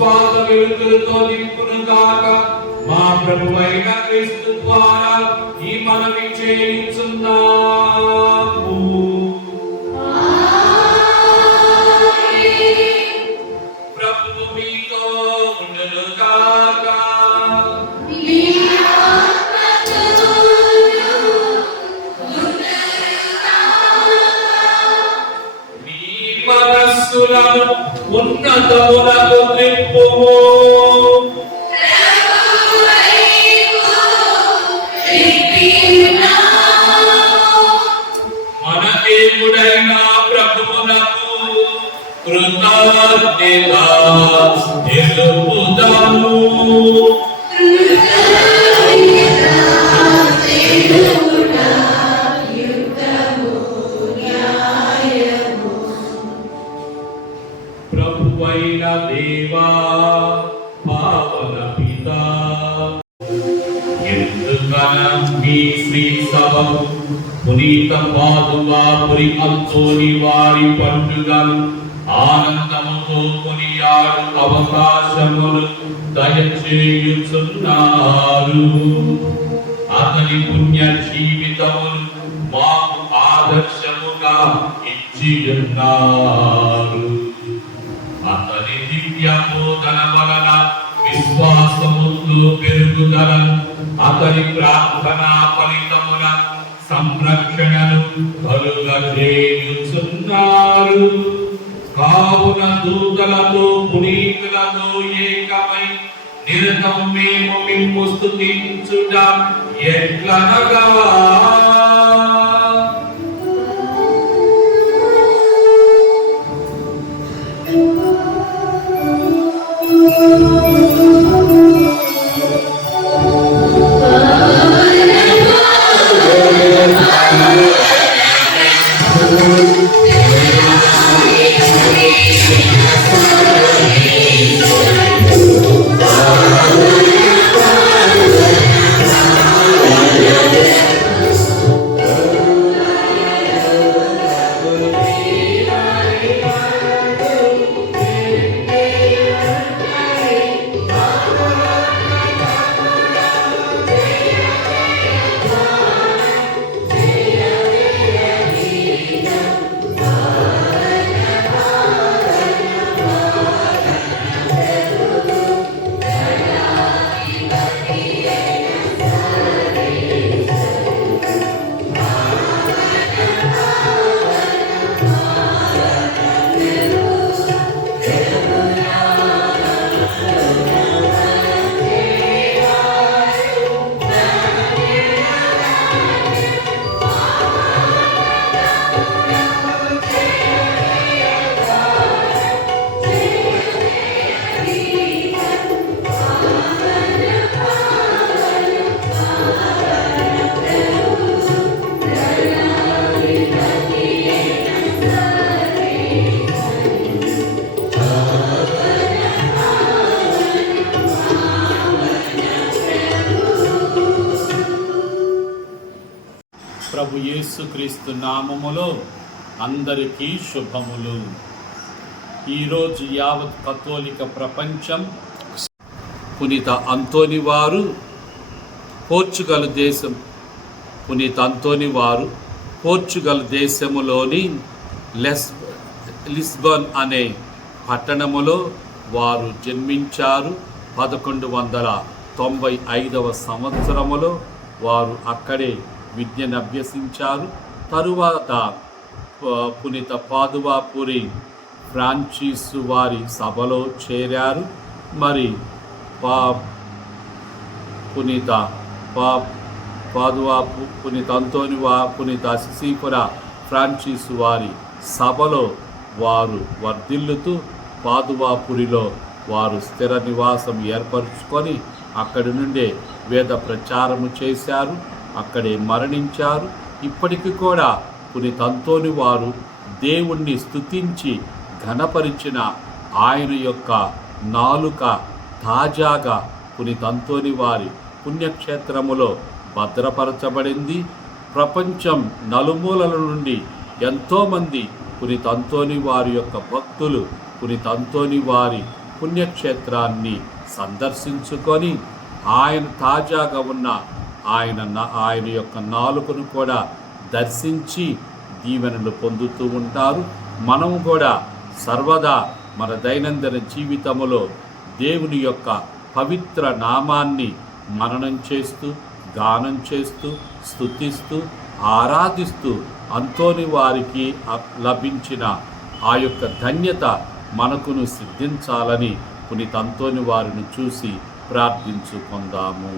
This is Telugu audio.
విశ్వాస వెలుగులతో నింపునుగాక. మా ప్రభువైన క్రీస్తు ద్వారా ఈ మనవి చేయుచున్నాము. ప్రభువు మీతో ఉండునుగాక. మీ మనస్సులను ఉన్నతములకు త్రిప్పుము. మన దేవుడైన ప్రభువునకు కృతజ్ఞత తెలుపుదాము. ప్రభువైన దేవా, పావన పితా, మీ శ్రీ సభకు పునీత పాదువాపురి అంతోని వారి పండుగను ఆనందముతో కొనియాడు అవకాశమును దయచేయుచున్నారు. అతని పుణ్య జీవితమును మాకు ఆదర్శముగా ఇచ్చియున్నారు. అతని దివ్య బోధన వలన విశ్వాసముతో పెరుగుదలను, అతని ప్రార్థనా ఫలితమున సంరక్షణను కలుగజేయుచున్నారు. కావున దూతలతో పునీతులతో ఏకమై నిరతం మేము మిమ్ము స్తుతించుట ఎట్లనగా, ప్రభు యేసుక్రీస్తు నామములో అందరికీ శుభములు. ఈరోజు యావత్ కథోలిక ప్రపంచం పునీత అంతోని వారు పోర్చుగల్ దేశములోని లిస్బన్ అనే పట్టణములో వారు జన్మించారు. 1195వ సంవత్సరములో వారు అక్కడే విద్యను అభ్యసించారు. తరువాత పునీత పాదువాపురి ఫ్రాన్సిసు వారి సభలో చేరారు. మరి పునీత అంతోని పునీత సిసిపుర ఫ్రాన్సిసు వారి సభలో వారు వర్ధిల్లుతూ పాదువాపురిలో వారు స్థిర నివాసం ఏర్పరచుకొని అక్కడి నుండే వేద ప్రచారము చేశారు. అక్కడే మరణించారు. ఇప్పటికి కూడా పునీత అంతోని వారు దేవుణ్ణి స్తుతించి ఘనపరిచిన ఆయన యొక్క నాలుక తాజాగా పునీత అంతోని వారి పుణ్యక్షేత్రములో భద్రపరచబడింది. ప్రపంచం నలుమూలల నుండి ఎంతోమంది పునీత అంతోని వారి యొక్క భక్తులు పునీత అంతోని వారి పుణ్యక్షేత్రాన్ని సందర్శించుకొని ఆయన తాజాగా ఉన్న ఆయన యొక్క నాలుకను కూడా దర్శించి దీవెనలు పొందుతూ ఉంటారు. మనము కూడా సర్వదా మన దైనందిన జీవితములో దేవుని యొక్క పవిత్ర నామాన్ని మననం చేస్తూ, గానం చేస్తూ, స్తుతిస్తూ, ఆరాధిస్తూ అంతోని వారికి లభించిన ఆ యొక్క ధన్యత మనకును సిద్ధించాలని పునీత అంతోని వారిని చూసి ప్రార్థించుకుందాము.